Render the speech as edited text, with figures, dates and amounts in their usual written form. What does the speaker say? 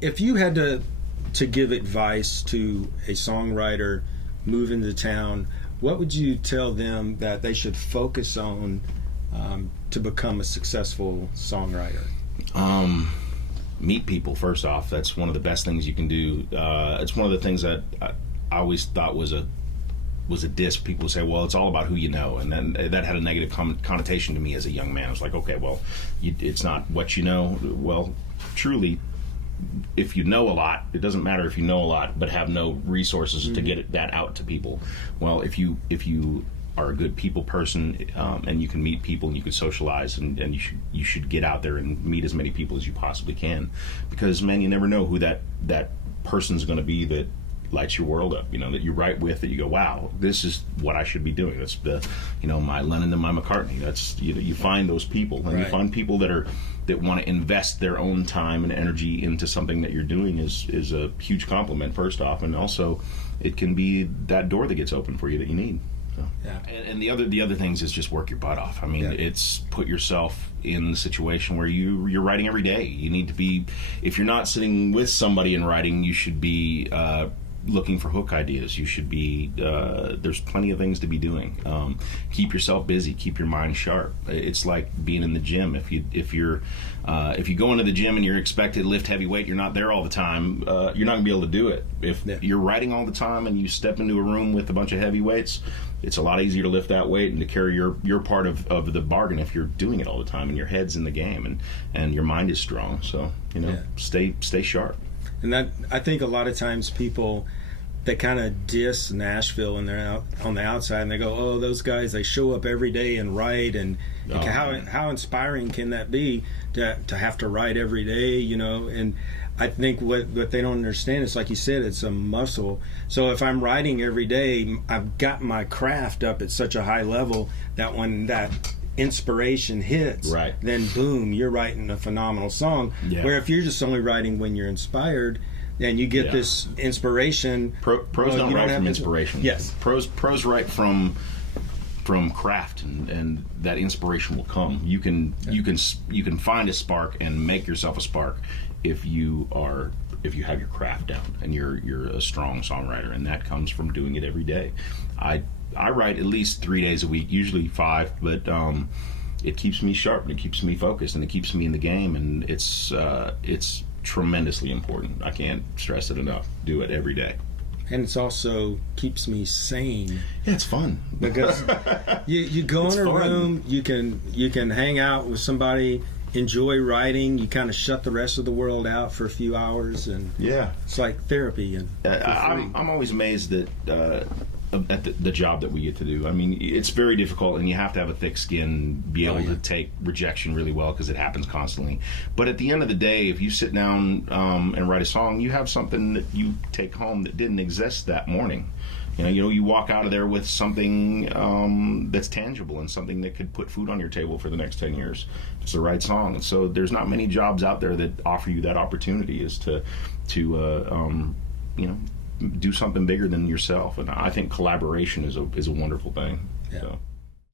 if you had to give advice to a songwriter moving to town, what would you tell them that they should focus on to become a successful songwriter? Meet people, first off. That's one of the best things you can do. It's one of the things that I always thought was a diss. People say, well, it's all about who you know, and then that had a negative connotation to me as a young man. I was like, okay, well, it's not what you know. Well, truly, if you know a lot, it doesn't matter if you know a lot but have no resources to get that out to people. Well, if you are a good people person, and you can meet people and you can socialize, and you should get out there and meet as many people as you possibly can, because man, you never know who that person's going to be that lights your world up, that you write with, that you go, wow, this is what I should be doing. That's the, my Lennon and my McCartney. That's, you find those people, and you find people that want to invest their own time and energy into something that you're doing is a huge compliment, first off, and also it can be that door that gets open for you that you need. So. Yeah. And the other things is just work your butt off. I mean, it's put yourself in the situation where you're writing every day. You need to be, if you're not sitting with somebody and writing, you should be looking for hook ideas. You should be, there's plenty of things to be doing. Keep yourself busy, keep your mind sharp. It's like being in the gym. If you go into the gym and you're expected to lift heavy weight, you're not there all the time, you're not gonna be able to do it. If you're writing all the time and you step into a room with a bunch of heavy weights, it's a lot easier to lift that weight and to carry your part of the bargain if you're doing it all the time and your head's in the game and your mind is strong. So stay sharp. And that, I think a lot of times people, they kind of diss Nashville and they're out on the outside and they go, oh, those guys, they show up every day and write, and how inspiring can that be to have to write every day, and I think what they don't understand is, like you said, it's a muscle. So if I'm writing every day, I've got my craft up at such a high level that when that inspiration hits, then boom, you're writing a phenomenal song. Where if you're just only writing when you're inspired and you get this inspiration, pros don't write from inspiration. Yes, pros write from craft, and that inspiration will come. You can find a spark and make yourself a spark if you have your craft down and you're a strong songwriter, and that comes from doing it every day. I write at least 3 days a week, usually 5, but it keeps me sharp and it keeps me focused and it keeps me in the game, and it's tremendously important. I can't stress it enough. Do it every day. And it's also keeps me sane. Yeah, it's fun because you go in a room, you can hang out with somebody, enjoy writing. You kind of shut the rest of the world out for a few hours, and it's like therapy. And I'm always amazed that at the job that we get to do. I mean, it's very difficult, and you have to have a thick skin, be able to take rejection really well, because it happens constantly. But at the end of the day, if you sit down and write a song, you have something that you take home that didn't exist that morning. You walk out of there with something that's tangible and something that could put food on your table for the next 10 years. It's the right song. And so there's not many jobs out there that offer you that opportunity, is to do something bigger than yourself. And I think collaboration is a wonderful thing. So.